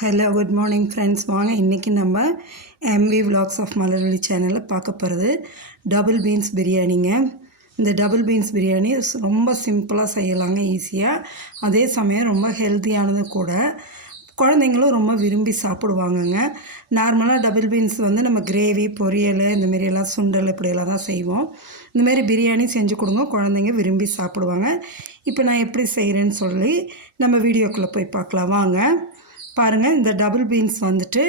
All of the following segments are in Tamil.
ஹலோ குட் மார்னிங் ஃப்ரெண்ட்ஸ் வாங்க இன்றைக்கி நம்ம எம்வி விலாக்ஸ் ஆஃப் மலர்வழி சேனலில் பார்க்க போகிறது டபுள் பீன்ஸ் பிரியாணிங்க. இந்த டபுள் பீன்ஸ் பிரியாணி ரொம்ப சிம்பிளாக செய்யலாங்க ஈஸியாக அதே சமயம் ரொம்ப ஹெல்த்தியானது கூட குழந்தைங்களும் ரொம்ப விரும்பி சாப்பிடுவாங்கங்க. நார்மலாக டபுள் பீன்ஸ் வந்து நம்ம கிரேவி பொரியல் இந்த மாதிரி எல்லாம் சுண்டல் இப்படியெல்லாம் தான் செய்வோம். இந்தமாரி பிரியாணி செஞ்சு கொடுங்க குழந்தைங்க விரும்பி சாப்பிடுவாங்க. இப்போ நான் எப்படி செய்கிறேன்னு சொல்லி நம்ம வீடியோக்குள்ளே போய் பார்க்கலாம். வாங்க. பாருங்கள் இந்த டபுள் பீன்ஸ் வந்துட்டு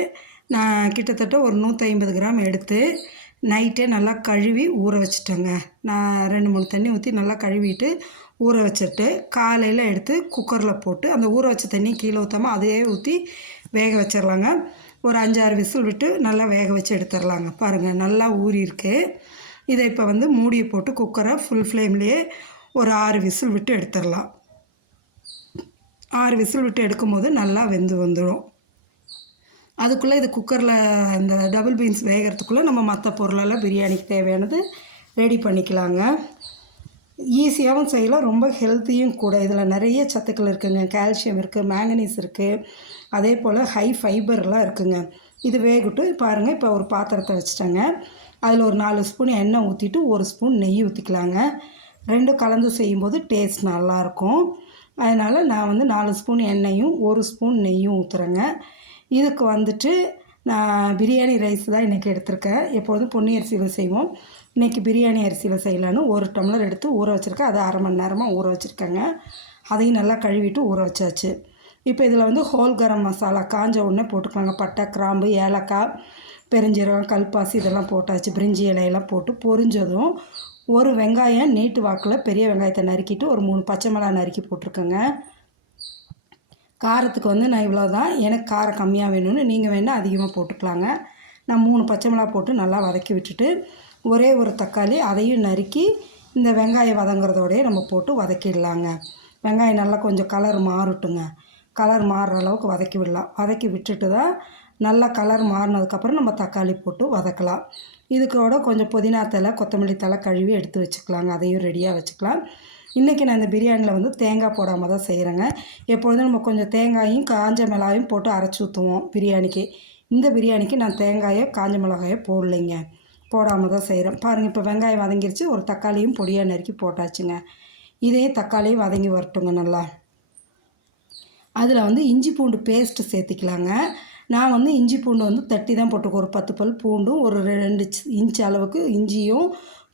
நான் கிட்டத்தட்ட ஒரு நூற்றி ஐம்பது கிராம் எடுத்து நைட்டே நல்லா கழுவி ஊற வச்சுட்டேங்க. நான் ரெண்டு மூணு தண்ணி ஊற்றி நல்லா கழுவிட்டு ஊற வச்சுட்டு காலையில் எடுத்து குக்கரில் போட்டு அந்த ஊற வச்ச தண்ணி கீழே ஊற்றாமல் அதையே ஊற்றி வேக வச்சிடலாங்க ஒரு அஞ்சாறு விசில் விட்டு நல்லா வேக வச்சு எடுத்துடலாங்க பாருங்கள் நல்லா ஊறியிருக்கு இதை இப்போ வந்து மூடியை போட்டு குக்கரை ஃபுல் ஃப்ளேம்லேயே ஒரு ஆறு விசில் விட்டு எடுத்துடலாம் ஆறு விசில் விட்டு எடுக்கும்போது நல்லா வெந்து வந்துடும். அதுக்குள்ளே இது குக்கரில் இந்த டபுள் பீன்ஸ் வேகிறதுக்குள்ளே நம்ம மற்ற பொருளெல்லாம் பிரியாணிக்கு தேவையானது ரெடி பண்ணிக்கலாங்க. ஈஸியாகவும் செய்யலாம். ரொம்ப ஹெல்த்தியும் கூட. இதில் நிறைய சத்துக்கள் இருக்குங்க. கால்சியம் இருக்குது மேங்கனீஸ் இருக்குது அதே போல் ஹை ஃபைபர்லாம் இருக்குங்க. இது வேகட்டு பாருங்கள் இப்போ ஒரு பாத்திரத்தை வச்சுட்டேங்க. அதில் ஒரு நாலு ஸ்பூன் எண்ணெய் ஊற்றிட்டு ஒரு ஸ்பூன் நெய் ஊற்றிக்கலாங்க ரெண்டும் கலந்து செய்யும்போது டேஸ்ட் நல்லாயிருக்கும் அதனால் நான் வந்து நாலு ஸ்பூன் எண்ணெயும் ஒரு ஸ்பூன் நெய்யும் ஊற்றுறேங்க இதுக்கு வந்துட்டு நான் பிரியாணி ரைஸ் தான் இன்றைக்கி எடுத்திருக்கேன். எப்பொழுதும் பொன்னி அரிசியில் செய்வோம். இன்றைக்கி பிரியாணி அரிசியில் செய்யலான்னு ஒரு டம்ளர் எடுத்து ஊற வச்சுருக்கேன். அதை அரை மணி நேரமாக ஊற வச்சுருக்கேங்க. அதையும் நல்லா கழுவிட்டு ஊற வச்சாச்சு. இப்போ இதில் வந்து ஹோல் கரம் மசாலா காஞ்ச உடனே போட்டுக்கலாங்க. பட்டை கிராம்பு ஏலக்காய் பெருஞ்சீரகம் கல்பாசி இதெல்லாம் போட்டாச்சு. பிரிஞ்சி இலையெல்லாம் போட்டு பொரிஞ்சதும் ஒரு வெங்காயம் நீட்டு வாக்கில் பெரிய வெங்காயத்தை நறுக்கிட்டு ஒரு மூணு பச்சை மிளகா நறுக்கி போட்டிருக்கேங்க. காரத்துக்கு வந்து நான் இவ்வளோ தான் எனக்கு காரம் கம்மியாக வேணும்னு நீங்கள் வேணால் அதிகமாக போட்டுக்கலாங்க. நான் மூணு பச்சை மிளகா போட்டு நல்லா வதக்கி விட்டுட்டு ஒரே ஒரு தக்காளி அதையும் நறுக்கி இந்த வெங்காயம் வதங்குறதோடயே நம்ம போட்டு வதக்கிடலாங்க. வெங்காயம் நல்லா கொஞ்சம் கலர் மாறட்டுங்க. கலர் மாறுற அளவுக்கு வதக்கி விடலாம். வதக்கி விட்டுட்டு தான் நல்லா கலர் மாறினதுக்கப்புறம் நம்ம தக்காளி போட்டு வதக்கலாம். இதுக்கூட கொஞ்சம் புதினா தலை கொத்தமல்லி தலை கழுவி எடுத்து வச்சுக்கலாங்க. அதையும் ரெடியாக வச்சுக்கலாம். இன்றைக்கி நான் இந்த பிரியாணியில் வந்து தேங்காய் போடாமல் தான் செய்கிறேங்க எப்பொழுதும் நம்ம கொஞ்சம் தேங்காயும் காஞ்ச மிளகாயும் போட்டு அரைச்சி ஊற்றுவோம் பிரியாணிக்கு. இந்த பிரியாணிக்கு நான் தேங்காயோ காஞ்ச மிளகாயோ போடலைங்க. போடாமல் தான் செய்கிறேன் பாருங்கள் இப்போ வெங்காயம் வதங்கிருச்சு. ஒரு தக்காளியும் பொடியாக நறுக்கி போட்டாச்சுங்க. இதே தக்காளியும் வதங்கி வரட்டுங்க நல்லா. அதில் வந்து இஞ்சி பூண்டு பேஸ்ட்டு சேர்த்திக்கலாங்க. நான் வந்து இஞ்சி பூண்டு வந்து தட்டி தான் போட்டுக்கோ ஒரு பத்து பல் பூண்டும் ஒரு ரெண்டு இன்ச் அளவுக்கு இஞ்சியும்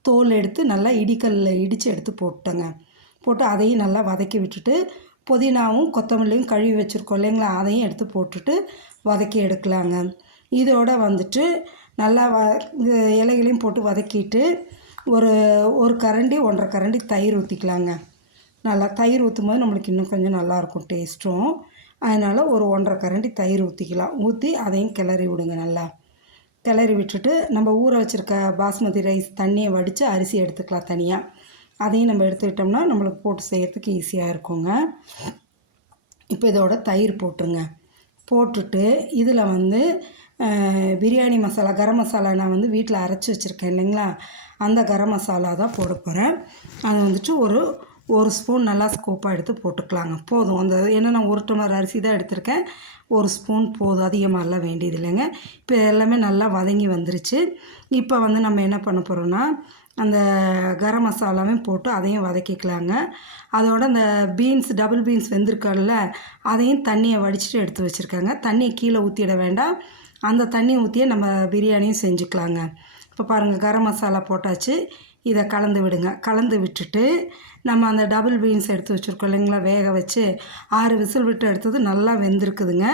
தோல் எடுத்து நல்லா இடிக்கல்லில் இடித்து எடுத்து போட்டேங்க. போட்டு அதையும் நல்லா வதக்கி விட்டுட்டு புதினாவும் கொத்தமல்லியும் கழுவி வச்சுருக்கோம் இல்லைங்களா? அதையும் எடுத்து போட்டுட்டு வதக்கி எடுக்கலாங்க. இதோட வந்துட்டு நல்லா வ இது இலைகளையும் போட்டு வதக்கிட்டு ஒரு ஒரு கரண்டி ஒன்றரை கரண்டி தயிர் ஊற்றிக்கலாங்க நல்லா தயிர் ஊற்றும் போது நம்மளுக்கு இன்னும் கொஞ்சம் நல்லாயிருக்கும் டேஸ்ட்டும். அதனால் ஒரு ஒன்றரை கரண்டி தயிர் ஊற்றிக்கலாம் ஊற்றி அதையும் கிளறி விடுங்க நல்லா. கிளறி விட்டுட்டு நம்ம ஊற வச்சுருக்க பாஸ்மதி ரைஸ் தண்ணியை வடித்து அரிசி எடுத்துக்கலாம் தனியாக அதையும் நம்ம எடுத்துக்கிட்டோம்னா நம்மளுக்கு போட்டு செய்கிறதுக்கு ஈஸியாக இருக்குங்க. இப்போ இதோட தயிர் போட்டுருங்க. போட்டுட்டு இதில் வந்து பிரியாணி மசாலா கரம் மசாலா நான் வந்து வீட்டில் அரைச்சி வச்சுருக்கேன் இல்லைங்களா? அந்த கரம் மசாலா தான் போட போகிறேன் அதை வந்துட்டு ஒரு ஒரு ஸ்பூன் நல்லா ஸ்கூப்பாக எடுத்து போட்டுக்கலாங்க. போதும். அந்த ஏன்னா நான் ஒரு டம்ளர் அரிசி தான் எடுத்திருக்கேன். ஒரு ஸ்பூன் போதும். அதிகமாகலாம் வேண்டியது இல்லைங்க. இப்போ எல்லாமே நல்லா வதங்கி வந்துருச்சு. இப்போ வந்து நம்ம என்ன பண்ண போகிறோன்னா அந்த கரம் மசாலாவையும் போட்டு அதையும் வதக்கிக்கலாங்க. அதோட அந்த பீன்ஸ் டபுள் பீன்ஸ் வெந்திருக்கல அதையும் தண்ணியை வடிச்சிட்டு எடுத்து வச்சுருக்காங்க. தண்ணியை கீழே ஊற்றிட வேண்டாம். அந்த தண்ணி ஊற்றியே நம்ம பிரியாணியும் செஞ்சுக்கலாங்க. இப்போ பாருங்கள் கரம் மசாலா போட்டாச்சு. இதை கலந்து விடுங்க. கலந்து விட்டுட்டு நம்ம அந்த டபுள் பீன்ஸ் எடுத்து வச்சுருக்கோம் இல்லைங்களா? வேக வச்சு ஆறு விசில் விட்டு எடுத்தது நல்லா வெந்திருக்குதுங்க.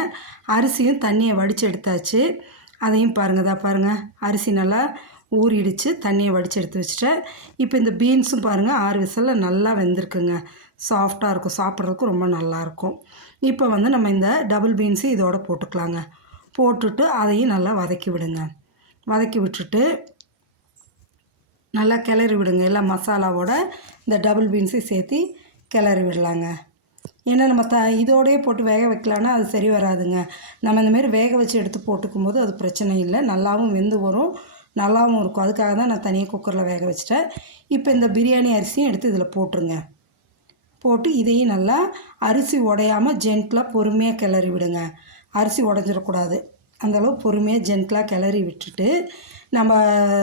அரிசியும் தண்ணியை வடித்து எடுத்தாச்சு. அதையும் பாருங்கள் தான் பாருங்கள் அரிசி நல்லா ஊறிடுச்சு. தண்ணியை வடித்து எடுத்து வச்சுட்டேன். இப்போ இந்த பீன்ஸும் பாருங்கள் ஆறு விசிலில் நல்லா வெந்திருக்குங்க. சாஃப்டாக இருக்கும். சாப்பிட்றதுக்கு ரொம்ப நல்லாயிருக்கும் இப்போ வந்து நம்ம இந்த டபுள் பீன்ஸு இதோட போட்டுக்கலாங்க. போட்டுட்டு அதையும் நல்லா வதக்கி விடுங்க. வதக்கி விட்டுட்டு நல்லா கிளறி விடுங்க. எல்லாம் மசாலாவோட இந்த டபுள் பீன்ஸையும் சேர்த்து கிளறி விடலாங்க. ஏன்னா நம்ம த இதோடையே போட்டு வேக வைக்கலான்னா அது சரி வராதுங்க. நம்ம இந்த மாதிரி வேக வச்சு எடுத்து போட்டுக்கும் போது அது பிரச்சனை இல்லை. நல்லாவும் வெந்து வரும். நல்லாவும் இருக்கும். அதுக்காக தான் நான் தனியாக குக்கரில் வேக வச்சிட்டேன். இப்போ இந்த பிரியாணி அரிசியும் எடுத்து இதில் போட்டுருங்க. போட்டு இதையும் நல்லா அரிசி உடையாமல் ஜென்டிலாக பொறுமையாக கிளறி விடுங்க. அரிசி உடஞ்சிடக்கூடாது. அந்தளவு பொறுமையாக ஜென்டலாக கிளறி விட்டுட்டு நம்ம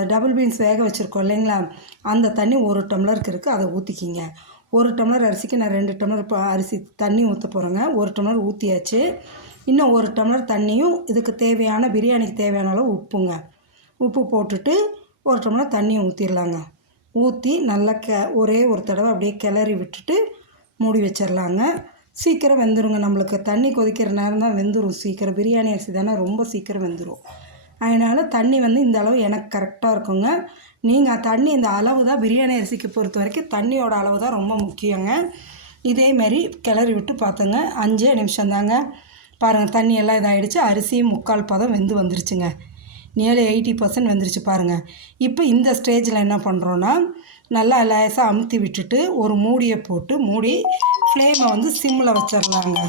டபுள் பீன்ஸ் வேக வச்சுருக்கோம் இல்லைங்களா? அந்த தண்ணி ஒரு டம்ளருக்கு இருக்குது அதை ஊற்றிக்கிங்க ஒரு டம்ளர் அரிசிக்கு நான் ரெண்டு டம்ளர் இப்போ அரிசி தண்ணி ஊற்ற போகிறேங்க ஒரு டம்ளர் ஊற்றியாச்சு இன்னும் ஒரு டம்ளர் தண்ணியும் இதுக்கு தேவையான பிரியாணிக்கு தேவையான அளவு உப்புங்க. உப்பு போட்டுட்டு ஒரு டம்ளர் தண்ணியை ஊற்றிடலாங்க ஊற்றி நல்லா கெ ஒரே ஒரு தடவை அப்படியே கிளறி விட்டுட்டு மூடி வச்சிடலாங்க சீக்கிரம் வெந்துருங்க. நம்மளுக்கு தண்ணி கொதிக்கிற நேரம் தான் வெந்துடும் சீக்கிரம் பிரியாணி அரிசி தானே ரொம்ப சீக்கிரம் வெந்துடும் அதனால் தண்ணி வந்து இந்த அளவு எனக்கு கரெக்டாக இருக்குங்க. நீங்கள் தண்ணி இந்த அளவு தான் பிரியாணி அரிசிக்கு பொறுத்த வரைக்கும் தண்ணியோட அளவு தான் ரொம்ப முக்கியங்க. இதேமாரி கிளறி விட்டு பார்த்துங்க அஞ்சே நிமிஷம் தாங்க. பாருங்கள் தண்ணி எல்லாம் இதாகிடுச்சு அரிசியும் முக்கால் பதம் வெந்து வந்துருச்சுங்க. நியர்லி எயிட்டி பர்சன்ட் வந்துருச்சு பாருங்கள் இப்போ இந்த ஸ்டேஜில் என்ன பண்ணுறோன்னா நல்லா லேசாக அமுத்தி விட்டுட்டு ஒரு மூடியை போட்டு மூடி ஃப்ளேமை வந்து சிம்மில் வச்சிடலாங்க.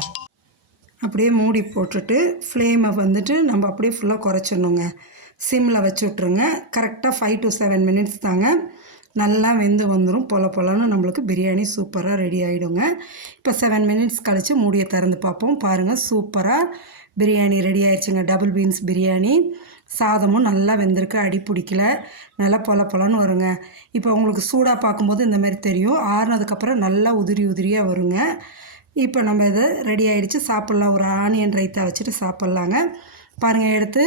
அப்படியே மூடி போட்டுட்டு ஃப்ளேமை வந்துட்டு நம்ம அப்படியே ஃபுல்லாக குறைச்சிடணுங்க. சிம்மில் வச்சு விட்ருங்க கரெக்டாக ஃபைவ் டு செவன் மினிட்ஸ் தாங்க. நல்லா வெந்து வந்துடும் பொல பொலன்னு நம்மளுக்கு பிரியாணி சூப்பராக ரெடி ஆகிடுங்க இப்போ செவன் மினிட்ஸ் கழித்து மூடியை திறந்து பார்ப்போம். பாருங்கள் சூப்பராக பிரியாணி ரெடி ஆயிடுச்சுங்க. Double beans biryani. சாதமும் நல்லா வெந்திருக்கு அடி பிடிக்கல. நல்லா பொல பொலன்னு வருங்க. இப்போ உங்களுக்கு சூடாக பார்க்கும்போது இந்த மாதிரி தெரியும். ஆறுனதுக்கப்புறம் நல்லா உதிரி உதிரியாக வருங்க. இப்போ நம்ம இதை ரெடி ஆகிடுச்சு சாப்பிட்லாம். ஒரு ஆனியன் ரைத்தா வச்சுட்டு சாப்பிட்லாங்க. பாருங்கள் எடுத்து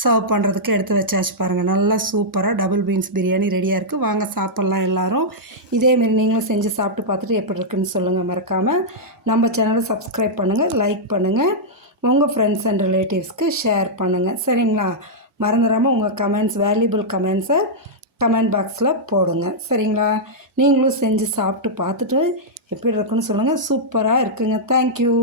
சர்வ் பண்ணுறதுக்கு எடுத்து வச்சாச்சு பாருங்கள் நல்லா சூப்பராக டபுள் பீன்ஸ் பிரியாணி ரெடியாக இருக்குது வாங்க சாப்பிட்லாம் எல்லோரும். இதேமாரி நீங்களும் செஞ்சு சாப்பிட்டு பார்த்துட்டு எப்படி இருக்குன்னு சொல்லுங்கள் மறக்காமல் நம்ம சேனலை சப்ஸ்கிரைப் பண்ணுங்கள் லைக் பண்ணுங்கள் உங்கள் ஃப்ரெண்ட்ஸ் அண்ட் ரிலேட்டிவ்ஸ்க்கு ஷேர் பண்ணுங்கள் சரிங்களா? மறந்துடாமல் உங்கள் கமெண்ட்ஸ் வேல்யூபிள் கமெண்ட்ஸை கமெண்ட் பாக்ஸில் போடுங்க. சரிங்களா? நீங்களும் செஞ்சு சாப்பிட்டு பார்த்துட்டு எப்படி இருக்குன்னு சொல்லுங்கள் சூப்பராக இருக்குங்க. தேங்க்யூ